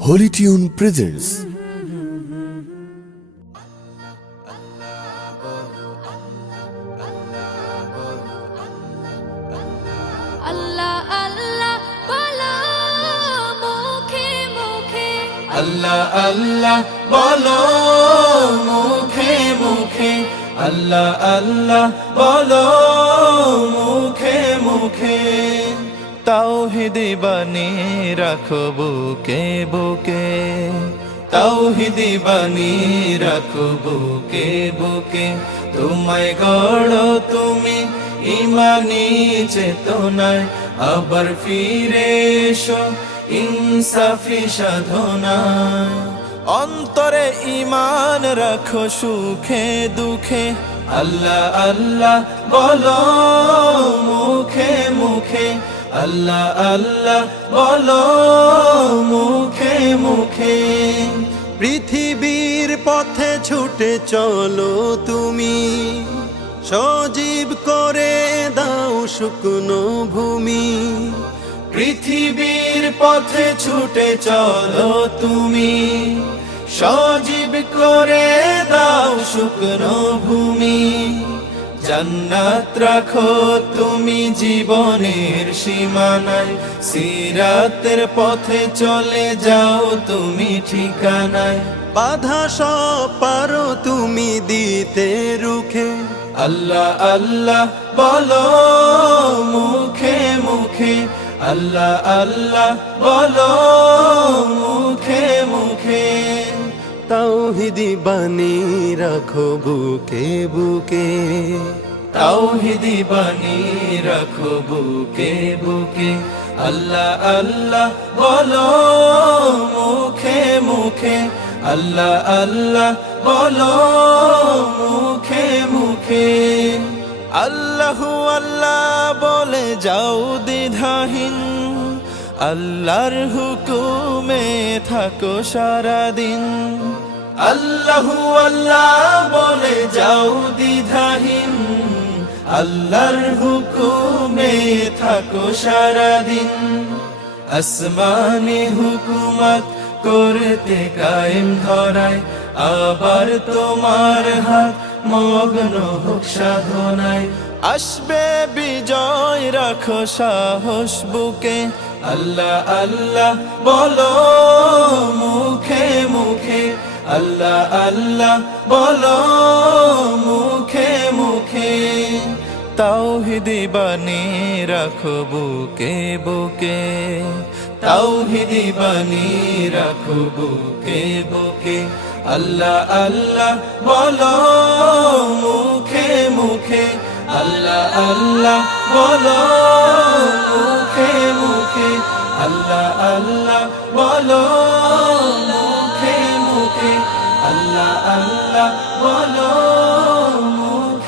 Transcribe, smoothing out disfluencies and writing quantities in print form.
Holy Tune presents আল্লাহ আল্লাহ বলো মুখে মুখে আল্লাহ আল্লাহ বলো মুখে মুখে আল্লাহ আল্লাহ বলো মুখে মুখে তাওহীদি বাণী রাখো বুকে বুকে তাওহীদি বাণী রাখো বুকে বুকে তোমায় গড়ো তুমি ইমানি চেতনায় আবার ফিরে এসো ইনসাফি সাধনায় অন্তরে ঈমান রাখো সুখে দুঃখে আল্লাহ আল্লাহ বলো মুখে মুখে আল্লাহ আল্লাহ বলো মুখে মুখে পৃথিবীর পথে ছুটে চলো তুমি সজীব করে দাও শুকনো ভূমি পৃথিবীর পথে ছুটে চলো তুমি সজীব করে দাও শুকনো ভূমি জান্নাত রাখো তুমি জীবনের সীমানায় সিরাতের পথে চলে যাও তুমি ঠিকানায় বাধা সব পারো তুমি দিতে রুখে আল্লাহ আল্লাহ বলো মুখে মুখে আল্লাহ আল্লাহ বলো মুখে মুখে তাওহীদি বাণী রাখো বুকে বুকে তাওহীদি বাণী রাখো বুকে বুকে আল্লাহ আল্লাহ বলো মুখে মুখে আল্লাহ আল্লাহ বলো মুখে মুখে আল্লাহু আল্লাহ বলে যাও দ্বিধাহীন আল্লাহর হুকুমে থাকো সারাদিন আল্লাহু আল্লাহ বলে যাও দ্বিধাহীন আল্লাহর হুকুমে থাকো সারাদিন আসমানি হুকুমত করতে কায়েম ধরায় আবার তোমার হাত মগ্ন হোক সাধনায় আসবে বিজয় রাখো সাহস বুকে আল্লাহ আল্লাহ বলো মুখে মুখে আল্লাহ আল্লাহ বলো মুখে মুখে তাওহীদি বাণী রাখো বুকে বুকে তাওহীদি বাণী রাখো বুকে বুকে আল্লাহ আল্লাহ বলো মুখে মুখে আল্লাহ আল্লাহ বলো মুখে মুখে আল্লাহ আল্লাহ বলো মুখে মুখে আল্লাহ আল্লাহ বলো মুখে